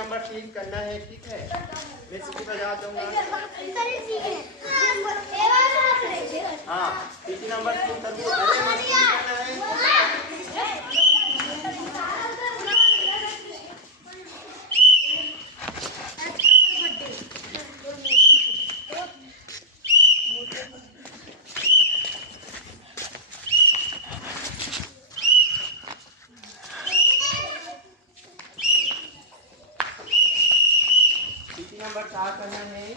Number 3 करना है, ठीक है। मैं सीटी बजा दूंगा। हाँ, सीटी नंबर 3 करना है। नंबर 4 करना है।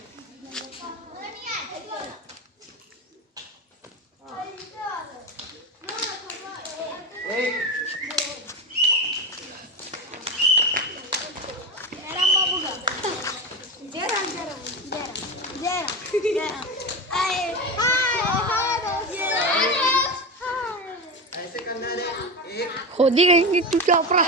एक ऐसे करना है। एक खोदी गई तू चौपड़ा।